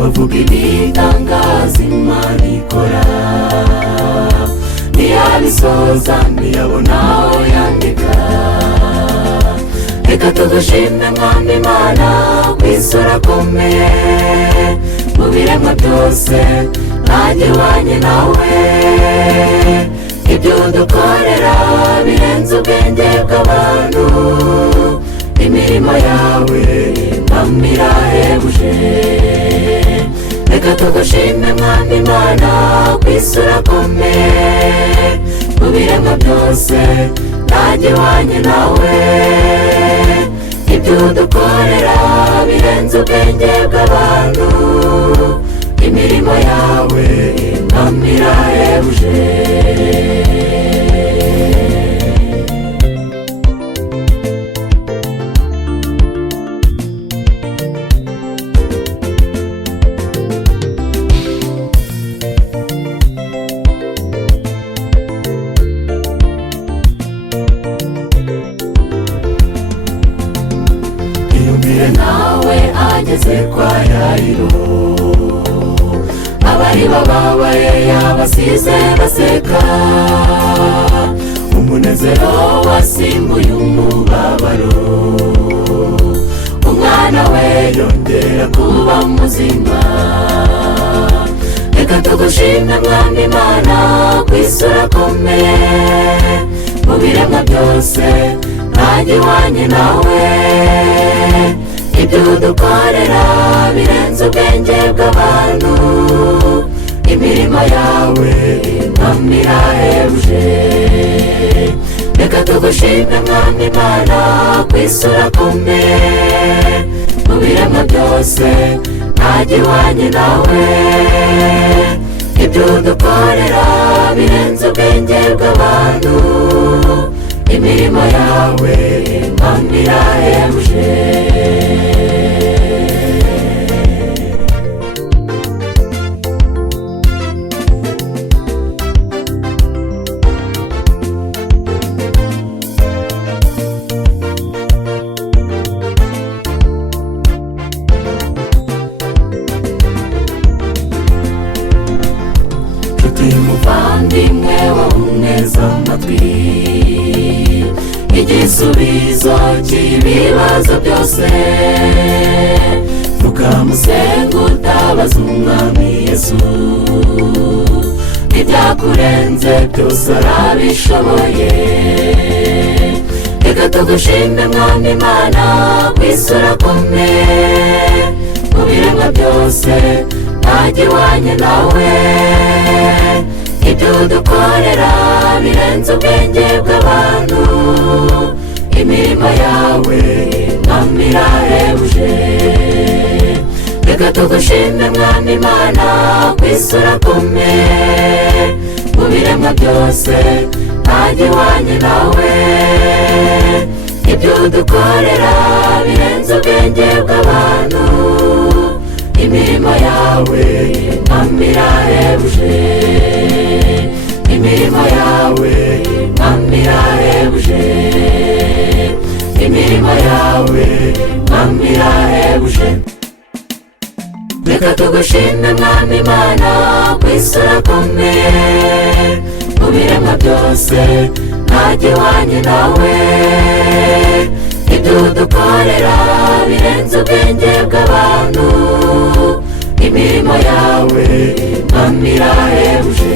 wavuga ibitangaza Imana ikora, ntiyabisoza ntiyabona aho yandika. Reka tugushime Mwami Imana kw'isi urakomeye, mu biremwa byose ntajya ihwanye nawe. Ibyo udukorera birenze ubwenge bw'abantu, imirimo yawe Mwami irahebuje. Reka tugushime Mwami Imana kw'isi urakomeye, mu biremwa byose ntajya ihwanye nawe. Ibyo udukorera birenze ubwenge bw'abantu, imirimo yawe Mwami irahebuje. Iyumvire nawe ageze kwa Yayiro, abari bababaye yabasize baseka. Umunezero wasimbuye umubabaro, umwana we yongera kuba muzima. Reka tugushime Mwami Imana kw'isi urakomeye, mu biremwa byose ntajya ihwanye nawe. Ibyo udukorera birenze ubwenge bw'abantu, imirimo yawe Mwami irahebuje. Reka tugushime Mwami Imana kw'isi urakomeye, mu biremwa byose ntajya ihwanye nawe. Ibyo udukorera birenze ubwenge bw'abantu, imirimo yawe Mwami irahebuje. Muvandimwe wawuneza amatwi, igisubizo cy'ibibazo byose. Tukamusenga utabaza Umwami Yesu, ibyakurenze byose arabishoboye. Reka tugushime Mwami Imana kw'isi urakomeye, mu biremwa byose ntajya ihwanye nawe. Ibyo udukorera birenze ubwenge bw'abantu, imirimo yawe Mwami irahebuje. Reka tugushime Mwami Imana kw'isi urakomeye, mu biremwa byose ntajya ihwanye nawe. Ibyo udukorera birenze ubwenge bw'abantu, imirimo yawe Mwami irahebuje. Imirimo yawe Mwami irahebuje, imirimo yawe Mwami irahebuje. Reka tugushime Mwami Imana kw'isi urakomeye, mu biremwa byose ntajya ihwanye nawe. Ibyo udukorera birenze ubwenge bw'abantu, imirimo yawe Mwami irahebuje.